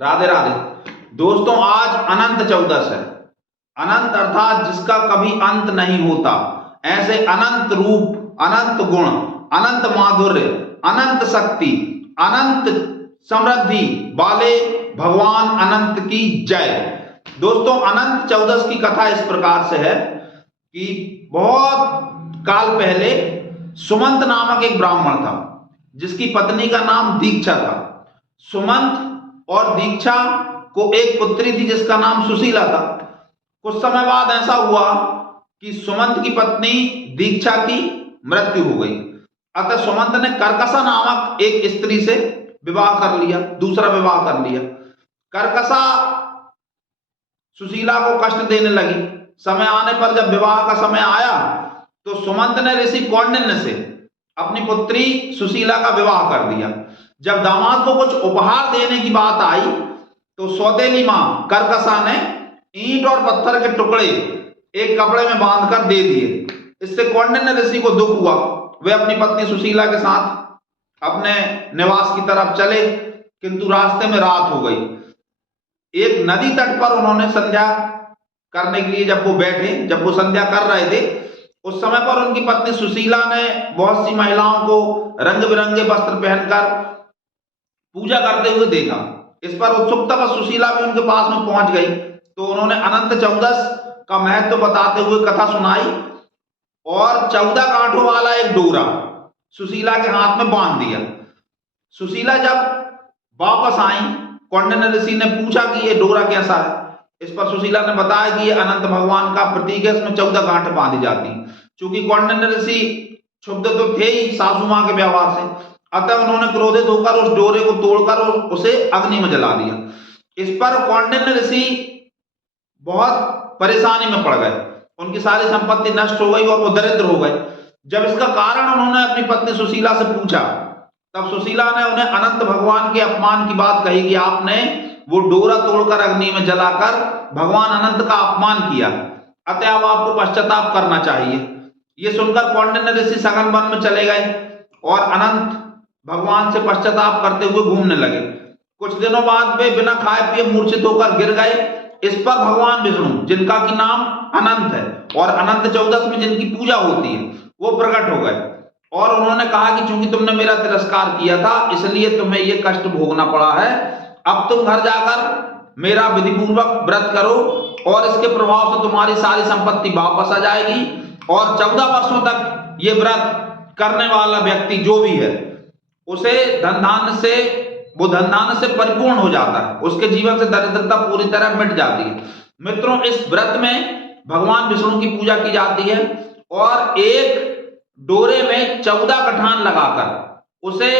राधे राधे। दोस्तों, आज अनंत चौदस है। अनंत अर्थात जिसका कभी अंत नहीं होता। ऐसे अनंत रूप, अनंत गुण, अनंत माधुर्य, अनंत शक्ति, अनंत समृद्धि वाले भगवान अनंत की जय। दोस्तों, अनंत चौदस की कथा इस प्रकार से है कि बहुत काल पहले सुमंत नामक एक ब्राह्मण था, जिसकी पत्नी का नाम दीक्षा था। सुमंत और दीक्षा को एक पुत्री थी जिसका नाम सुशीला था। कुछ समय बाद ऐसा हुआ कि सुमंत की पत्नी दीक्षा की मृत्यु हो गई। अतः सुमंत ने कर्कशा नामक एक स्त्री से विवाह कर लिया, दूसरा विवाह कर लिया। कर्कशा सुशीला को कष्ट देने लगी। समय आने पर जब विवाह का समय आया तो सुमंत ने ऋषि कौंडिन्य से अपनी पुत्री सुशीला का विवाह कर दिया। जब दामाद को कुछ उपहार देने की बात आई तो सौतेली मां कर्कशा ने ईंट और पत्थर के टुकड़े एक कपड़े में बांधकर दे दिए। इससे कौंडिन्य ऋषि को दुख हुआ। वे अपनी पत्नी सुशीला के साथ अपने निवास की तरफ चले, किंतु रास्ते में रात हो गई। एक नदी तट पर उन्होंने संध्या करने के लिए जब वो संध्या कर रहे थे, उस समय पर उनकी पत्नी सुशीला ने बहुत सी महिलाओं को रंग बिरंगे वस्त्र पहनकर पूजा करते हुए देखा। इस पर उत्सुकतावश सुशीला भी उनके पास में पहुंच गई। तो उन्होंने अनंत चौदस का महत्व बताते हुए कथा सुनाई और 14 कांटों वाला एक डोरा सुशीला के हाथ में बांध दिया। सुशीला जब वापस आई, कौंडिन्य ऋषि ने पूछा कि ये डोरा कैसा है। इस पर सुशीला ने बताया कि ये अनंत भगवान का प्रतीक है, इसमें 14 गांठें बांधी जाती। चूंकि कौंडिन्य ऋषि क्षुब्ध तो थे ही सासू मां के व्यवहार से, अतः उन्होंने क्रोधित होकर उस डोरे को तोड़कर उसे अग्नि में जला दिया। इस पर कौंडिन्य ऋषि बहुत परेशानी में पड़ गए। उनकी सारी संपत्ति नष्ट हो गई और वो दरिद्र हो गए। जब इसका कारण उन्होंने अपनी पत्नी सुशीला से पूछा, तब सुशीला ने उन्हें अनंत भगवान के अपमान की बात कही कि आपने वो डोरा तोड़कर अग्नि में जलाकर भगवान अनंत का अपमान किया, अतः अब आपको पश्चाताप करना चाहिए। ये सुनकर कौंडिन्य ऋषि सघन वन में चले गए और अनंत भगवान से पश्चाताप करते हुए घूमने लगे। कुछ दिनों बाद वे बिना खाए पिए मूर्छित होकर गिर गए। इस पर भगवान विष्णु, जिनका की नाम अनंत है और अनंत चौदस में जिनकी पूजा होती है, वो प्रकट हो गए और उन्होंने कहा कि चूंकि तुमने मेरा तिरस्कार किया था, इसलिए तुम्हें ये कष्ट भोगना पड़ा है। अब तुम घर जाकर मेरा विधिपूर्वक व्रत करो और इसके प्रभाव से तुम्हारी सारी संपत्ति वापस आ जाएगी और 14 वर्षों तक ये व्रत करने वाला व्यक्ति जो भी है उसे धन धान्य से परिपूर्ण हो जाता है। उसके जीवन से दरिद्रता पूरी तरह मिट जाती है। मित्रों, इस व्रत में भगवान विष्णु की पूजा की जाती है और एक डोरे में 14 कठान लगाकर उसे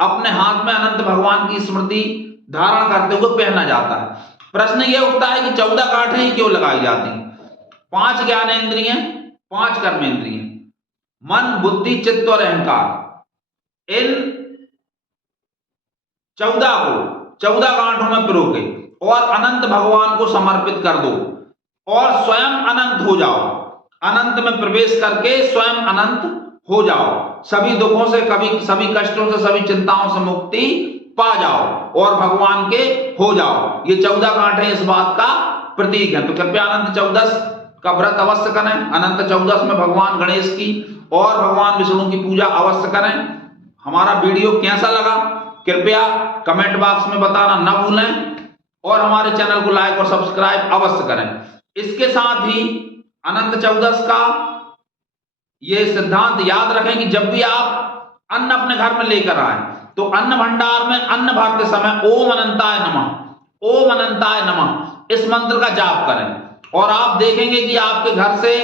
अपने हाथ में अनंत भगवान की स्मृति धारण करते हुए पहना जाता है। प्रश्न यह उठता है कि 14 गांठें ही क्यों लगाई जाती? 5 ज्ञानेंद्रिय, 5 कर्मेंद्रिय, मन, बुद्धि, चित्त और अहंकार, इन 14 को 14 गांठों में पिरोके और अनंत भगवान को समर्पित कर दो और स्वयं अनंत हो जाओ। अनंत में प्रवेश करके स्वयं अनंत हो जाओ। सभी दुखों से, सभी कष्टों से, सभी चिंताओं से मुक्ति पा जाओ और भगवान के हो जाओ। ये 14 गांठें इस बात का प्रतीक है। तो कृपया अनंत चौदस का व्रत अवश्य करें। अनंत चौदस में भगवान गणेश की और भगवान विष्णु की पूजा अवश्य करें। हमारा वीडियो कैसा लगा कृपया कमेंट बॉक्स में बताना न भूलें और हमारे चैनल को लाइक और सब्सक्राइब अवश्य करें। इसके साथ ही अनंत चौदस का ये सिद्धांत याद रखें कि जब भी आप अन्न अपने घर में लेकर आए तो अन्न भंडार में अन्न भरते समय ओम अनंताय नमः, ओम अनंताय नमः इस मंत्र का जाप करें और आप देखेंगे कि आपके घर से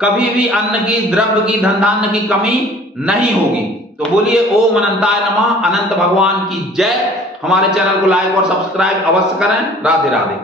कभी भी अन्न की, द्रव्य की, धन धान्य की कमी नहीं होगी। तो बोलिए ओम अनंताय नमः, अनंत भगवान की जय। हमारे चैनल को लाइक और सब्सक्राइब अवश्य करें। राधे राधे।